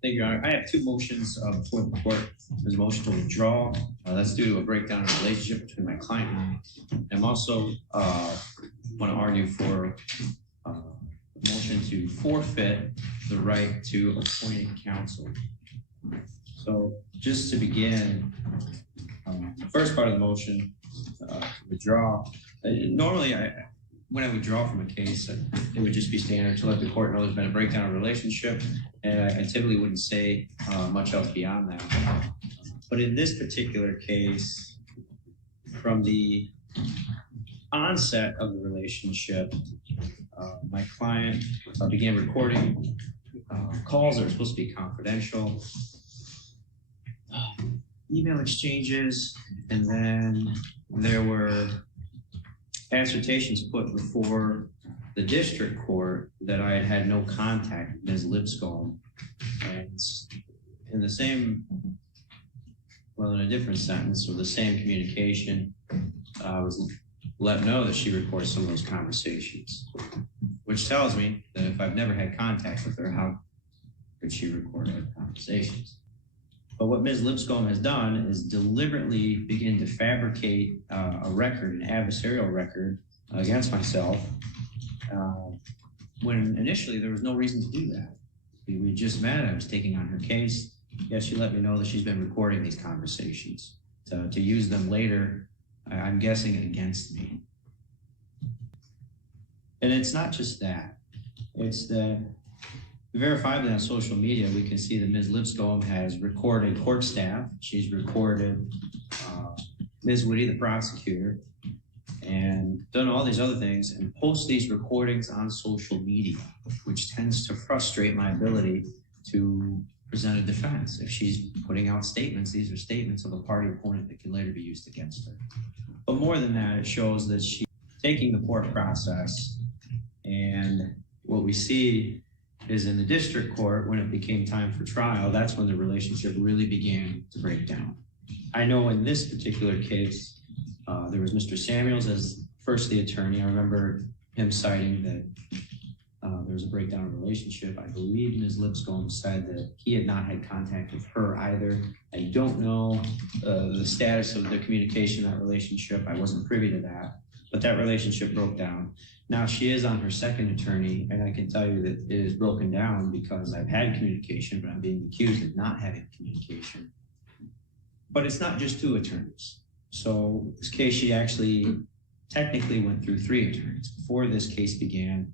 Thank you, Your Honor. I have two motions before the court. There's a motion to withdraw. That's due to a breakdown in the relationship between my client and I. I'm also want to argue for a motion to forfeit the right to appointed counsel. So just to begin, the first part of the motion, withdraw. Normally, when I withdraw from a case, it would just be standard to let the court know there's been a breakdown of relationship, and I typically wouldn't say much else beyond that. But in this particular case, from the onset of the relationship, my client began recording calls that were supposed to be confidential, email exchanges, and then there were assertions put before the district court that I had had no contact with Ms. Lipscomb. And in the same, well, in a different sentence, or the same communication, I was let know that she records some of those conversations, which tells me that if I've never had contact with her, how could she record our conversations? But what Ms. Lipscomb has done is deliberately begin to fabricate a record, an adversarial record against myself, when initially there was no reason to do that. We just met, I was taking on her case. Yes, she let me know that she's been recording these conversations to use them later, I'm guessing, against me. And it's not just that, it's that verifiably on social media, we can see that Ms. Lipscomb has recorded court staff. She's recorded Ms. Woody, the prosecutor, and done all these other things and post these recordings on social media, which tends to frustrate my ability to present a defense. If she's putting out statements, these are statements of a party opponent that can later be used against her. But more than that, it shows that she's taking the court process, and what we see is in the district court, when it became time for trial, that's when the relationship really began to break down. I know in this particular case, there was Mr. Samuels as first the attorney. I remember him citing that there was a breakdown in relationship. I believe Ms. Lipscomb said that he had not had contact with her either. I don't know the status of the communication in that relationship. I wasn't privy to that, but that relationship broke down. Now she is on her second attorney, and I can tell you that it is broken down because I've had communication, but I'm being accused of not having communication. But it's not just two attorneys. So this case, she actually technically went through three attorneys. Before this case began,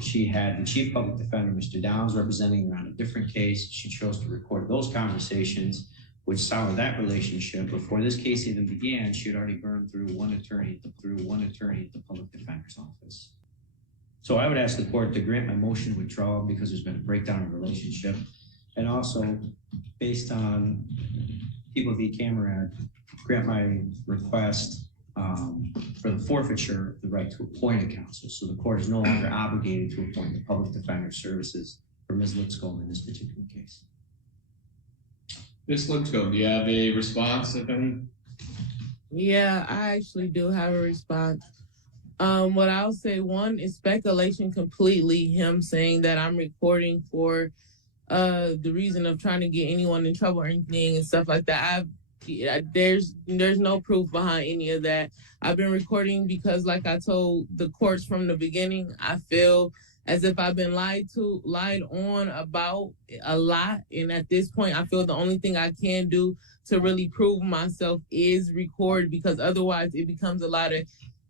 she had the chief public defender, Mr. Downs, representing her on a different case. She chose to record those conversations, which soured that relationship. Before this case even began, she had already burned through one attorney at the public defender's office. So I would ask the court to grant my motion to withdraw because there's been a breakdown in relationship, and also based on People v. Camerad, grant my request for the forfeiture of the right to appoint a counsel. So the court is no longer obligated to appoint the public defender services for Ms. Lipscomb in this particular case. Ms. Lipscomb, do you have a response, if any? Yeah, I actually do have a response. What I'll say, one is speculation completely, him saying that I'm recording for the reason of trying to get anyone in trouble or anything and stuff like that. There's no proof behind any of that. I've been recording because, like I told the courts from the beginning, I feel as if I've been lied on about a lot. And at this point, I feel the only thing I can do to really prove myself is record, because otherwise it becomes a lot of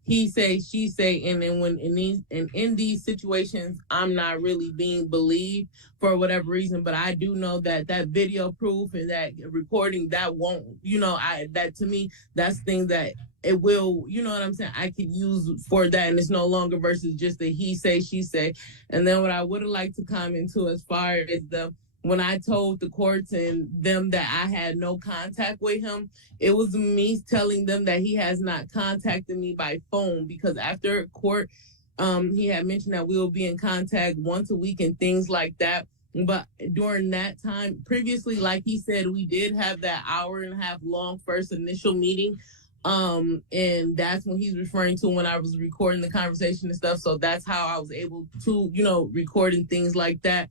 he say, she say, and then when in these situations, I'm not really being believed for whatever reason. But I do know that video proof and that recording, that won't, that to me, that's thing that it will, you know what I'm saying, I could use for that, and it's no longer versus just the he say, she say. And then what I would have liked to comment to as far as when I told the courts and them that I had no contact with him, it was me telling them that he has not contacted me by phone, because after court, he had mentioned that we will be in contact once a week and things like that. But during that time, previously, like he said, we did have that hour-and-a-half long first initial meeting. And that's when he's referring to when I was recording the conversation and stuff. So that's how I was able to, recording things like that.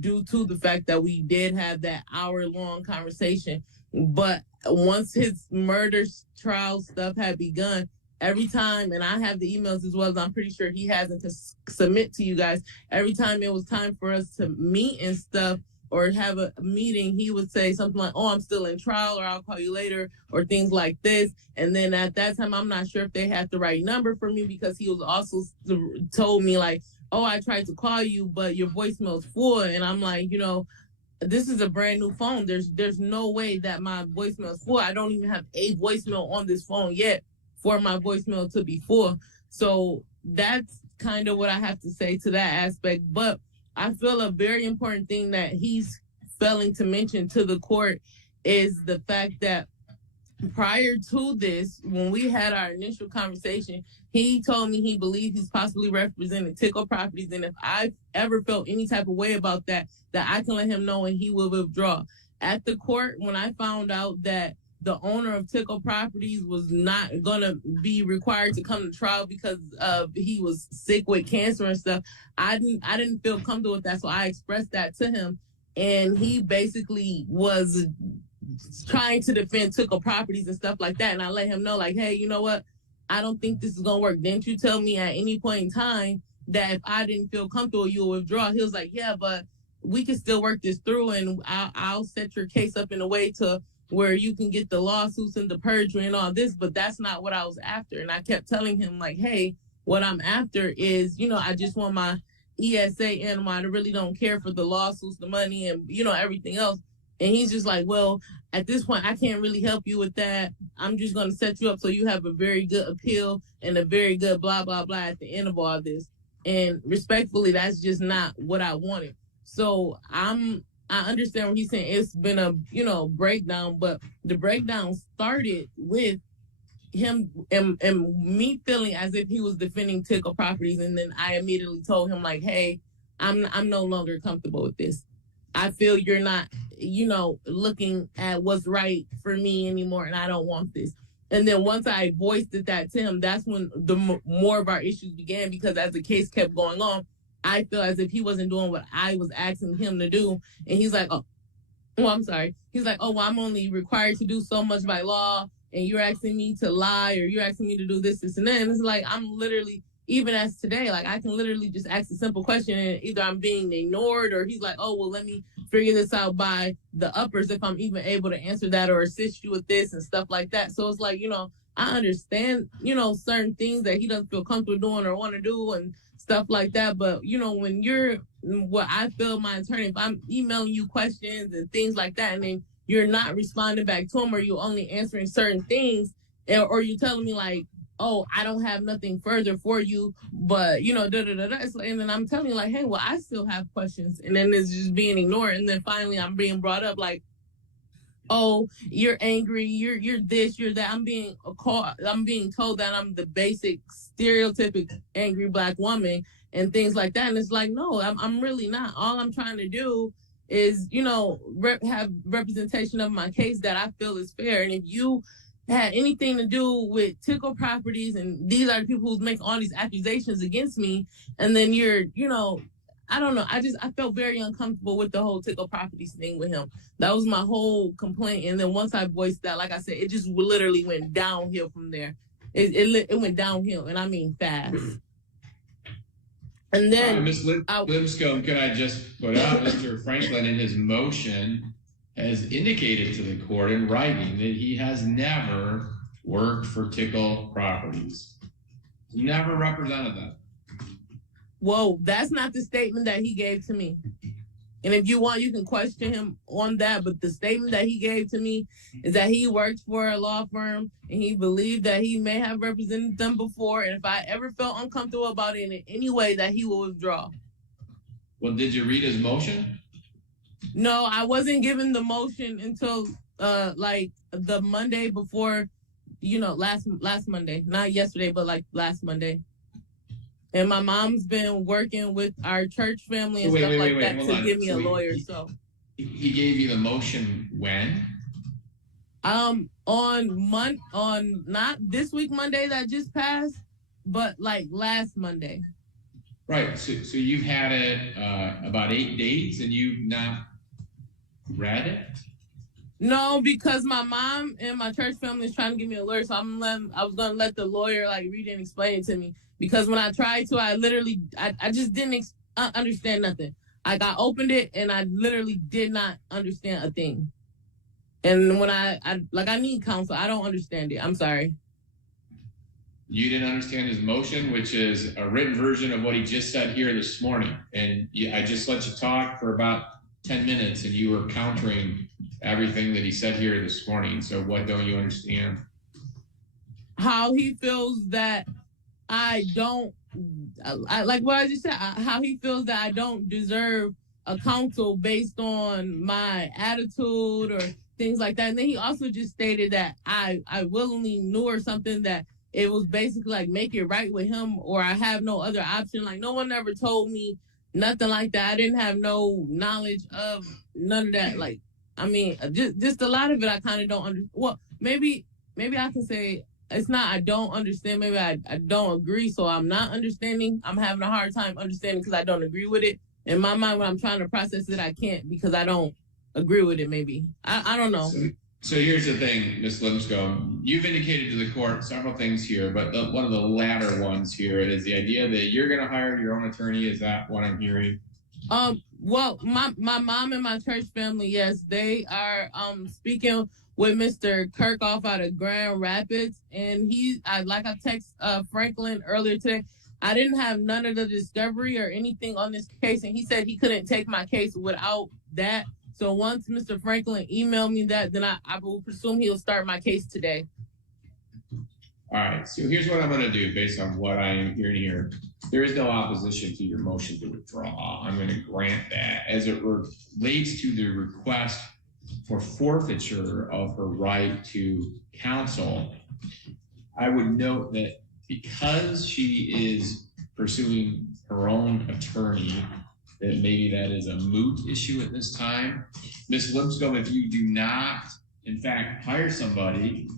due to the fact that we did have that hour-long conversation. But once his murder trial stuff had begun, every time, and I have the emails as well as I'm pretty sure he hasn't to submit to you guys, every time it was time for us to meet and stuff or have a meeting, he would say something like, oh, I'm still in trial, or I'll call you later, or things like this. And then at that time, I'm not sure if they had the right number for me, because he was also told me like, oh, I tried to call you, but your voicemail's full. And I'm like, this is a brand new phone. There's no way that my voicemail is full. I don't even have a voicemail on this phone yet for my voicemail to be full. So that's kind of what I have to say to that aspect. But I feel a very important thing that he's failing to mention to the court is the fact that prior to this, when we had our initial conversation, he told me he believed he's possibly representing Tickle Properties, and if I ever felt any type of way about that I can let him know and he will withdraw. At the court, when I found out that the owner of Tickle Properties was not gonna be required to come to trial because he was sick with cancer and stuff, I didn't feel comfortable with that, so I expressed that to him, and he basically was trying to defend Tickle Properties and stuff like that. And I let him know, like, hey, you know what? I don't think this is gonna work. Didn't you tell me at any point in time that if I didn't feel comfortable, you would withdraw? He was like, yeah, but we can still work this through, and I'll set your case up in a way to where you can get the lawsuits and the perjury and all this, but that's not what I was after. And I kept telling him, like, hey, what I'm after is, I just want my ESA animal. I really don't care for the lawsuits, the money, and, everything else. And he's just like, well, at this point, I can't really help you with that. I'm just going to set you up so you have a very good appeal and a very good blah, blah, blah at the end of all this. And respectfully, that's just not what I wanted. So I understand what he's saying. It's been a, breakdown, but the breakdown started with him and me feeling as if he was defending Tickle Properties. And then I immediately told him, like, hey, I'm no longer comfortable with this. I feel you're not, looking at what's right for me anymore, and I don't want this. And then once I voiced that to him, that's when more of our issues began, because as the case kept going on, I feel as if he wasn't doing what I was asking him to do. And he's like, oh, I'm sorry. He's like, oh, well, I'm only required to do so much by law, and you're asking me to lie, or you're asking me to do this, and that. And it's like, I'm literally, even as today, like, I can literally just ask a simple question, and either I'm being ignored, or he's like, oh, well, let me figure this out by the uppers if I'm even able to answer that or assist you with this and stuff like that. So it's like, I understand, certain things that he doesn't feel comfortable doing or want to do and stuff like that. But, when you're what I feel my attorney, if I'm emailing you questions and things like that, and then you're not responding back to him, or you're only answering certain things, or you telling me like, oh, I don't have nothing further for you, but, and then I'm telling you, like, hey, well, I still have questions. And then it's just being ignored. And then finally I'm being brought up like, oh, you're angry, you're this, you're that. I'm being told that I'm the basic stereotypic angry Black woman and things like that. And it's like, no, I'm really not. All I'm trying to do is, have representation of my case that I feel is fair. And if you had anything to do with Tickle Properties, and these are the people who's making all these accusations against me, and then you're, I don't know. I felt very uncomfortable with the whole Tickle Properties thing with him. That was my whole complaint. And then once I voiced that, like I said, it just literally went downhill from there. It went downhill, and I mean fast. And then Ms. Lipscomb, can I just put out Mr. Franklin in his motion has indicated to the court in writing that he has never worked for Tickle Properties. He never represented them. Whoa, that's not the statement that he gave to me. And if you want, you can question him on that. But the statement that he gave to me is that he worked for a law firm and he believed that he may have represented them before. And if I ever felt uncomfortable about it in any way, that he will withdraw. Well, did you read his motion? No, I wasn't given the motion until like the Monday before, last Monday, not yesterday, but like last Monday. And my mom's been working with our church family and stuff like that to give me a lawyer. So he gave you the motion when? On not this week Monday that just passed, but like last Monday. Right, so you've had it about 8 days and you've not read it? No, because my mom and my church family is trying to give me a lawyer, so I was gonna let the lawyer like read it and explain it to me. Because when I tried to, I just didn't understand nothing. Like I opened it and I literally did not understand a thing. And when I need counsel, I don't understand it. I'm sorry. You didn't understand his motion, which is a written version of what he just said here this morning. And I just let you talk for about 10 minutes and you were countering everything that he said here this morning. So what don't you understand? How he feels that I don't, like what I just said, how he feels that I don't deserve a counsel based on my attitude or things like that. And then he also just stated that I willingly knew or something, that it was basically like make it right with him or I have no other option. Like no one ever told me nothing like that. I didn't have no knowledge of none of that. Like, I mean, just a lot of it I kind of don't understand. Well, maybe I can say it's not I don't understand. Maybe I don't agree, so I'm not understanding. I'm having a hard time understanding because I don't agree with it. In my mind, when I'm trying to process it, I can't because I don't agree with it, maybe. I don't know. So here's the thing, Ms. Lipscomb. You've indicated to the court several things here, but one of the latter ones here is the idea that you're going to hire your own attorney. Is that what I'm hearing? Well, my mom and my church family, yes, they are speaking with Mr. Kirkhoff out of Grand Rapids, and I text Franklin earlier today. I didn't have none of the discovery or anything on this case, and he said he couldn't take my case without that. So once Mr. Franklin emailed me that, then I will presume he'll start my case today. All right, so here's what I'm going to do based on what I am hearing here. There is no opposition to your motion to withdraw. I'm going to grant that. As it relates to the request for forfeiture of her right to counsel, I would note that because she is pursuing her own attorney, that maybe that is a moot issue at this time. Ms. Lipscomb, if you do not, in fact, hire somebody,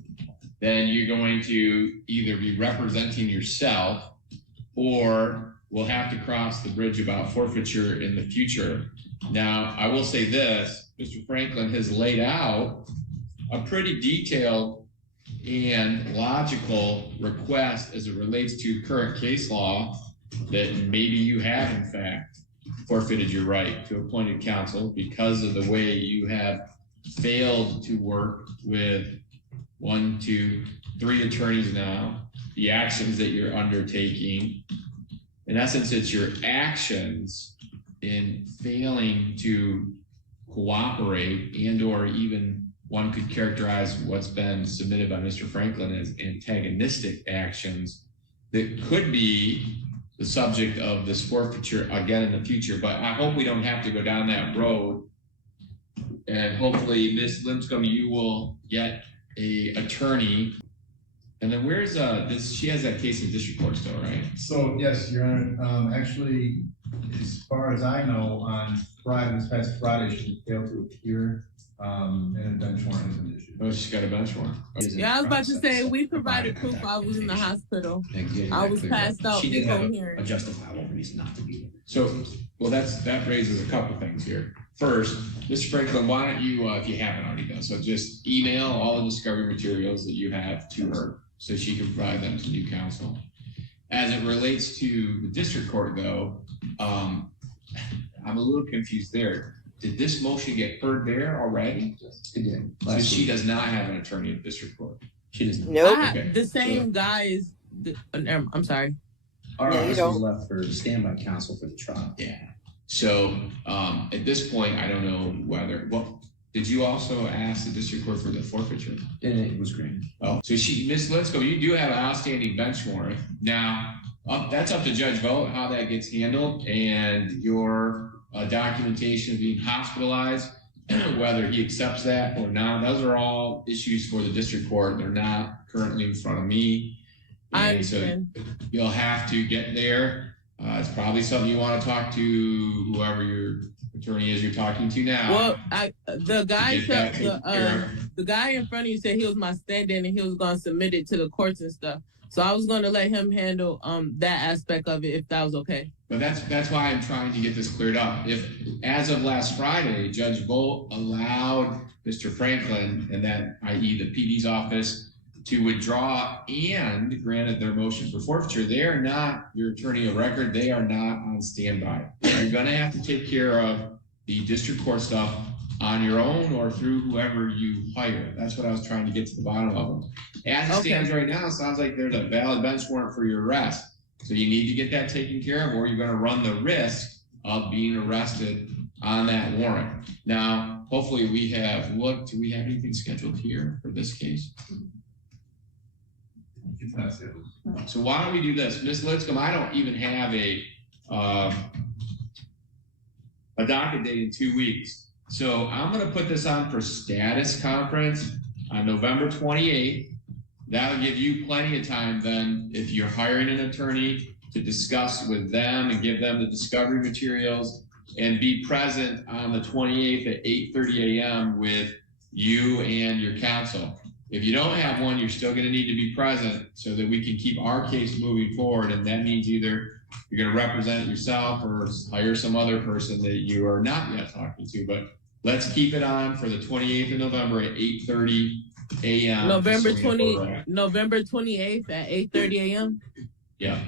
then you're going to either be representing yourself or we'll have to cross the bridge about forfeiture in the future. Now, I will say this, Mr. Franklin has laid out a pretty detailed and logical request as it relates to current case law that maybe you have, in fact, forfeited your right to appointed counsel because of the way you have failed to work with 1, 2, 3 attorneys now, the actions that you're undertaking. In essence, it's your actions in failing to cooperate and or even one could characterize what's been submitted by Mr. Franklin as antagonistic actions that could be the subject of this forfeiture again in the future. But I hope we don't have to go down that road. And hopefully, Ms. Lipscomb, you will get a attorney. And then where's this? She has that case in district court still, right? So yes, Your Honor. Actually, as far as I know, on Friday, this past Friday, she failed to appear, and a bench warrant has been issued. Oh, she's got a bench warrant. Okay. Yeah, I was about to say we provided proof I was in the hospital. I was passed out. She did have a justifiable reason not to be there. So, well, that raises a couple things here. First, Mr. Franklin, why don't you, if you haven't already done so, just email all the discovery materials that you have to her so she can provide them to new counsel. As it relates to the district court, though, I'm a little confused there. Did this motion get heard there already? It did. So she does not have an attorney at district court. She does not. Nope. Okay. The same guy is. I'm sorry. Our No, you office don't. was left for standby counsel for the trial. Yeah. So at this point, I don't know whether. Well, did you also ask the district court for the forfeiture? And it was granted. Oh, so Ms. Lipscomb, you do have an outstanding bench warrant. Now, that's up to Judge Vogt how that gets handled and your documentation of being hospitalized, whether he accepts that or not. Those are all issues for the district court. They're not currently in front of me. I And so understand. you'll have to get there. It's probably something you want to talk to whoever your attorney is you're talking to now. Well, the guy Get that said taken care of. the guy in front of you said he was my stand-in and he was going to submit it to the courts and stuff. So I was going to let him handle that aspect of it if that was okay. But that's why I'm trying to get this cleared up. If, as of last Friday, Judge Bolt allowed Mr. Franklin and that, i.e. the PD's office, to withdraw and granted their motion for forfeiture, they are not your attorney of record. They are not on standby. You're going to have to take care of the district court stuff on your own or through whoever you hire. That's what I was trying to get to the bottom of. As it stands right now, it sounds like there's a valid bench warrant for your arrest. So you need to get that taken care of, or you're going to run the risk of being arrested on that warrant. Now, hopefully we have looked. Do we have anything scheduled here for this case? It's not scheduled. So why don't we do this? Ms. Lipscomb, I don't even have a docket date in 2 weeks. So I'm going to put this on for status conference on November 28th. That'll give you plenty of time then, if you're hiring an attorney, to discuss with them and give them the discovery materials and be present on the 28th at 8:30 a.m. with you and your counsel. If you don't have one, you're still going to need to be present so that we can keep our case moving forward. And that means either you're going to represent yourself or hire some other person that you are not yet talking to. But let's keep it on for the 28th of November at 8:30 a.m. November 28th at 8:30 a.m. Yeah.